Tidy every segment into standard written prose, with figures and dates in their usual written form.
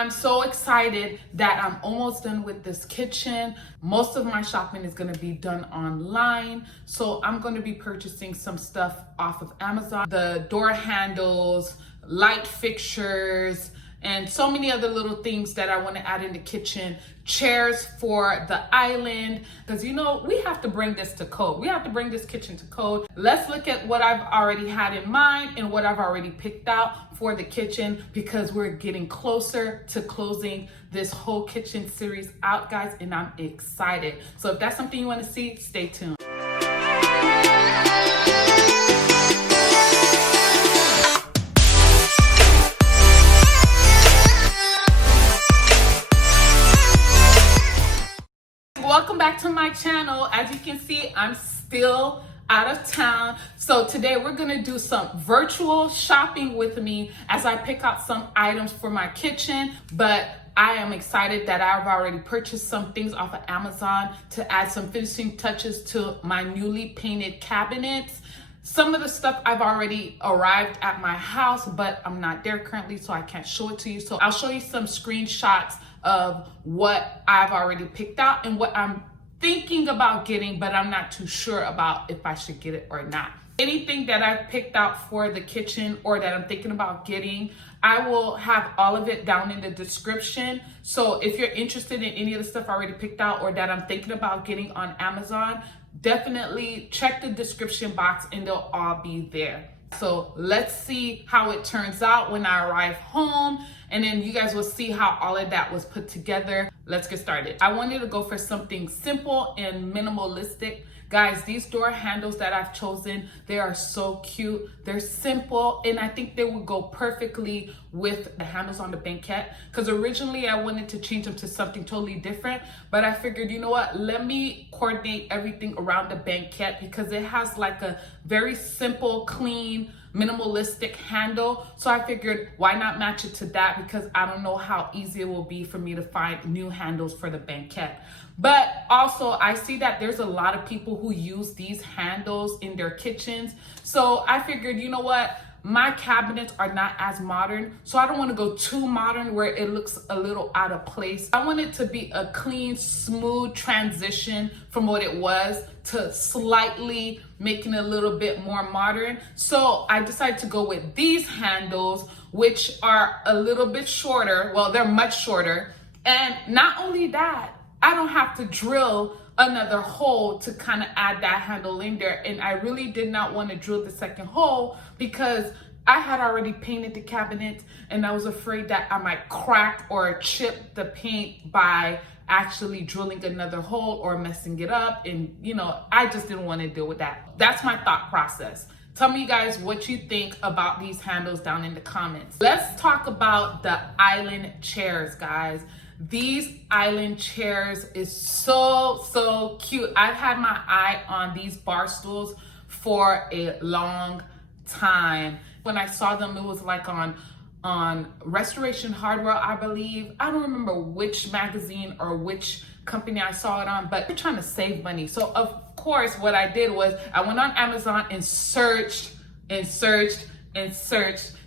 I'm so excited that I'm almost done with this kitchen. Most of my shopping is gonna be done online. So I'm gonna be purchasing some stuff off of Amazon. The door handles, light fixtures, and so many other little things that I want to add in the kitchen. Chairs for the island, because you know, we have to bring this to code. We have to bring this kitchen to code. Let's look at what I've already had in mind and what I've already picked out for the kitchen, because we're getting closer to closing this whole kitchen series out, guys, and I'm excited. So if that's something you want to see, stay tuned. Welcome back to my channel. As you can see, I'm still out of town. So today we're gonna do some virtual shopping with me as I pick out some items for my kitchen. But I am excited that I've already purchased some things off of Amazon to add some finishing touches to my newly painted cabinets. Some of the stuff I've already arrived at my house, but I'm not there currently, so I can't show it to you. So I'll show you some screenshots of what I've already picked out and what I'm thinking about getting, but I'm not too sure about if I should get it or not. Anything that I've picked out for the kitchen or that I'm thinking about getting, I will have all of it down in the description. So if you're interested in any of the stuff I already picked out or that I'm thinking about getting on Amazon, definitely check the description box and they'll all be there. So let's see how it turns out when I arrive home, and then you guys will see how all of that was put together. Let's get started. I wanted to go for something simple and minimalistic. Guys, these door handles that I've chosen, they are so cute. They're simple, and I think they would go perfectly with the handles on the banquette, because originally I wanted to change them to something totally different, but I figured, you know what, let me coordinate everything around the banquette because it has like a very simple, clean, minimalistic handle. So I figured, why not match it to that, because I don't know how easy it will be for me to find new handles for the banquette. But also I see that there's a lot of people who use these handles in their kitchens. So I figured, you know what, my cabinets are not as modern, so I don't want to go too modern where it looks a little out of place. I want it to be a clean, smooth transition from what it was to slightly making it a little bit more modern. So I decided to go with these handles, which are a little bit shorter. Well, they're much shorter. And not only that, I don't have to drill another hole to kind of add that handle in there. And I really did not want to drill the second hole because I had already painted the cabinet and I was afraid that I might crack or chip the paint by actually drilling another hole or messing it up. And you know, I just didn't want to deal with that. That's my thought process. Tell me, guys, what you think about these handles down in the comments. Let's talk about the island chairs, guys. These island chairs is so cute. I've had my eye on these bar stools for a long time. When I saw them, it was like on Restoration Hardware, I believe. I don't remember which magazine or which company I saw it on, but they're trying to save money. So of course, what I did was I went on Amazon and searched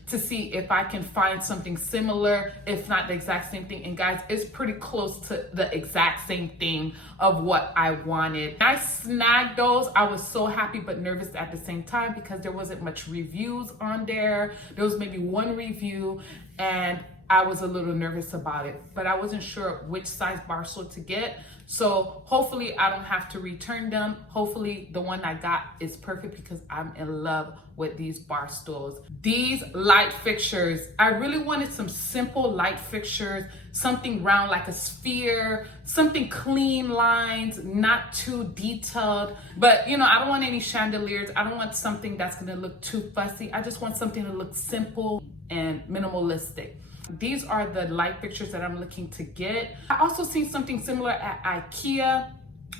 to see if I can find something similar, if not the exact same thing. And guys, it's pretty close to the exact same thing of what I wanted. I snagged those. I was so happy but nervous at the same time because there wasn't much reviews on there. There was maybe one review and I was a little nervous about it, but I wasn't sure which size bar stool to get. So hopefully I don't have to return them. Hopefully the one I got is perfect because I'm in love with these bar stools. These light fixtures, I really wanted some simple light fixtures, something round like a sphere, something clean lines, not too detailed. But you know, I don't want any chandeliers. I don't want something that's gonna look too fussy. I just want something to look simple and minimalistic. These are the light fixtures that I'm looking to get. I also seen something similar at IKEA,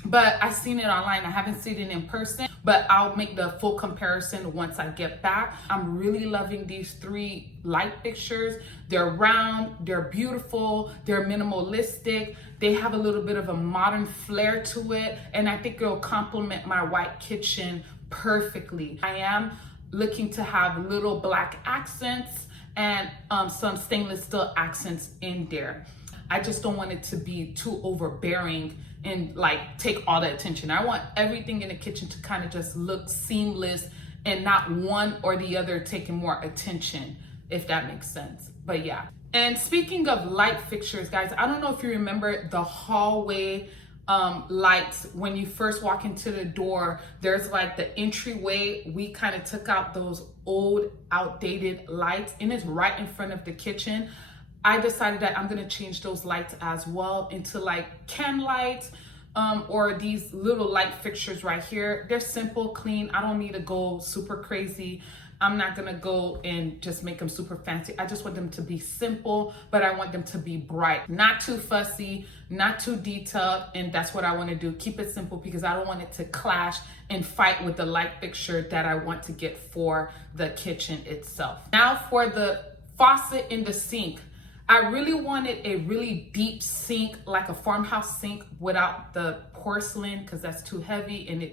but I've seen it online. I haven't seen it in person, but I'll make the full comparison once I get back. I'm really loving these three light fixtures. They're round, they're beautiful, they're minimalistic. They have a little bit of a modern flair to it, and I think it'll complement my white kitchen perfectly. I am looking to have little black accents and some stainless steel accents in there. I just don't want it to be too overbearing and like take all the attention. I want everything in the kitchen to kind of just look seamless and not one or the other taking more attention, if that makes sense. But yeah. And speaking of light fixtures, guys, I don't know if you remember the hallway lights. When you first walk into the door, there's like the entryway. We kind of took out those old outdated lights, and it's right in front of the kitchen. I decided that I'm gonna change those lights as well into like can lights, or these little light fixtures right here. They're simple, clean. I don't need to go super crazy. I'm not gonna go and just make them super fancy. I just want them to be simple, but I want them to be bright. Not too fussy, not too detailed, and that's what I wanna do. Keep it simple because I don't want it to clash and fight with the light fixture that I want to get for the kitchen itself. Now for the faucet in the sink. I really wanted a really deep sink, like a farmhouse sink without the porcelain, because that's too heavy and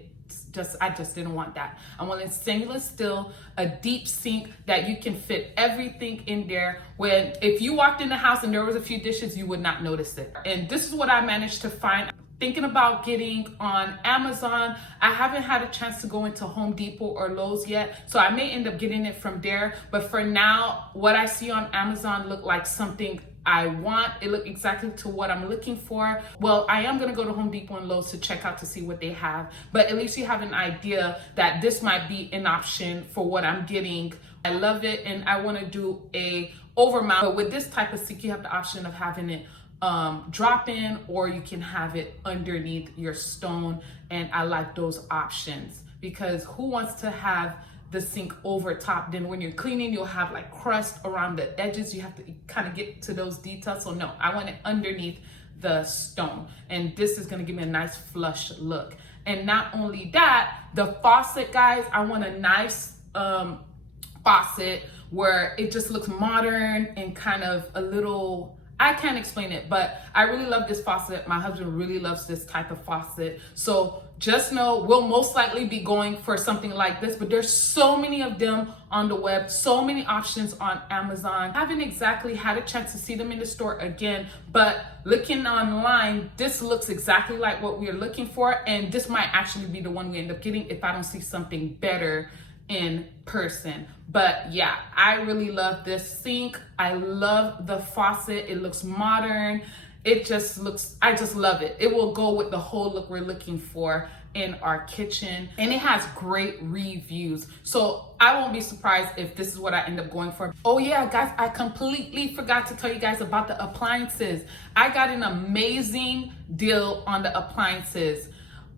I just didn't want that. I wanted stainless steel, a deep sink that you can fit everything in there. When if you walked in the house and there was a few dishes, you would not notice it. And this is what I managed to find. Thinking about getting on Amazon. I haven't had a chance to go into Home Depot or Lowe's yet, so I may end up getting it from there. But for now, what I see on Amazon look like something I want. It looked exactly to what I'm looking for. Well, I am gonna go to Home Depot and Lowe's to check out to see what they have, but at least you have an idea that this might be an option for what I'm getting. I love it, and I wanna do a overmount. But with this type of sink, you have the option of having it drop in, or you can have it underneath your stone. And I like those options because who wants to have the sink over top? Then when you're cleaning, you'll have like crust around the edges. You have to kind of get to those details. So no, I want it underneath the stone. And this is gonna give me a nice flush look. And not only that, the faucet, guys, I want a nice faucet where it just looks modern and kind of a little, I can't explain it, but I really love this faucet. My husband really loves this type of faucet. So just know we'll most likely be going for something like this, but there's so many of them on the web, so many options on Amazon. I haven't exactly had a chance to see them in the store again, but looking online, this looks exactly like what we're looking for. And this might actually be the one we end up getting if I don't see something better in person. But yeah, I really love this sink. I love the faucet. It looks modern. It just looks, I just love it. It will go with the whole look we're looking for in our kitchen, and it has great reviews. So I won't be surprised if this is what I end up going for. Oh yeah, guys, I completely forgot to tell you guys about the appliances. I got an amazing deal on the appliances.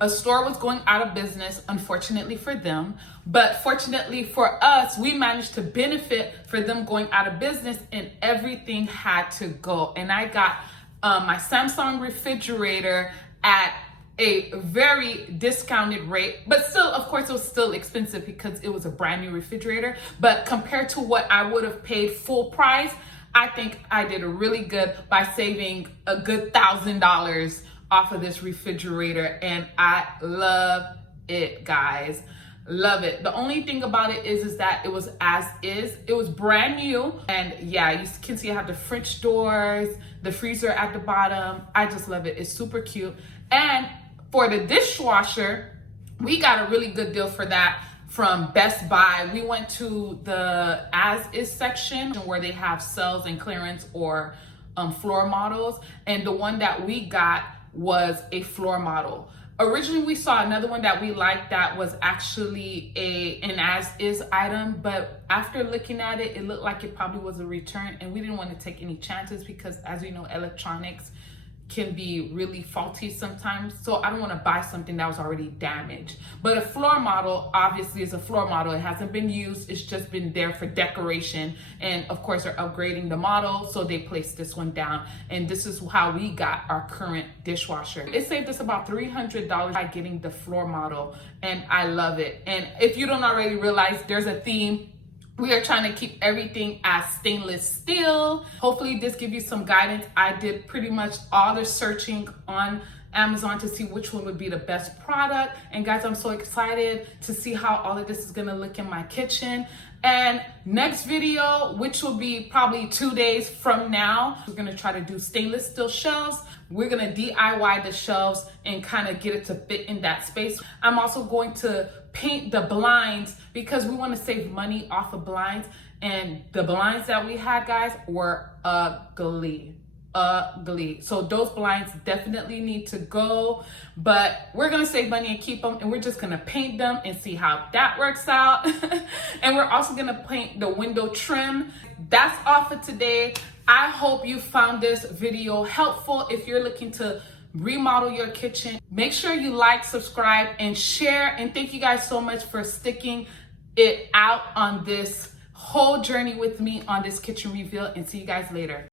A store was going out of business, unfortunately for them, but fortunately for us, we managed to benefit for them going out of business, and everything had to go. And I got my Samsung refrigerator at a very discounted rate, but still, of course, it was still expensive because it was a brand new refrigerator. But compared to what I would have paid full price, I think I did a really good by saving a good $1,000 off of this refrigerator, and I love it, guys. Love it. The only thing about it is that it was as is. It was brand new, and yeah, you can see I have the French doors, the freezer at the bottom. I just love it. It's super cute. And for the dishwasher, we got a really good deal for that from Best Buy. We went to the as is section where they have sales and clearance or floor models, and the one that we got was a floor model. Originally, we saw another one that we liked that was actually an as-is item, but after looking at it, it looked like it probably was a return, and we didn't want to take any chances because, as you know, electronics can be really faulty sometimes. So I don't want to buy something that was already damaged. But a floor model obviously is a floor model. It hasn't been used. It's just been there for decoration. And of course, they're upgrading the model, so they placed this one down. And this is how we got our current dishwasher. It saved us about $300 by getting the floor model, and I love it. And if you don't already realize, there's a theme. We are trying to keep everything as stainless steel. Hopefully this gives you some guidance. I did pretty much all the searching on Amazon to see which one would be the best product. And guys, I'm so excited to see how all of this is gonna look in my kitchen. And next video, which will be probably 2 days from now, we're gonna try to do stainless steel shelves. We're gonna DIY the shelves and kind of get it to fit in that space. I'm also going to paint the blinds because we wanna save money off of blinds. And the blinds that we had, guys, were ugly. So those blinds definitely need to go, but we're gonna save money and keep them, and we're just gonna paint them and see how that works out. And we're also gonna paint the window trim. That's all for today. I hope you found this video helpful. If you're looking to remodel your kitchen, make sure you like, subscribe, and share. And thank you guys so much for sticking it out on this whole journey with me on this kitchen reveal, and see you guys later.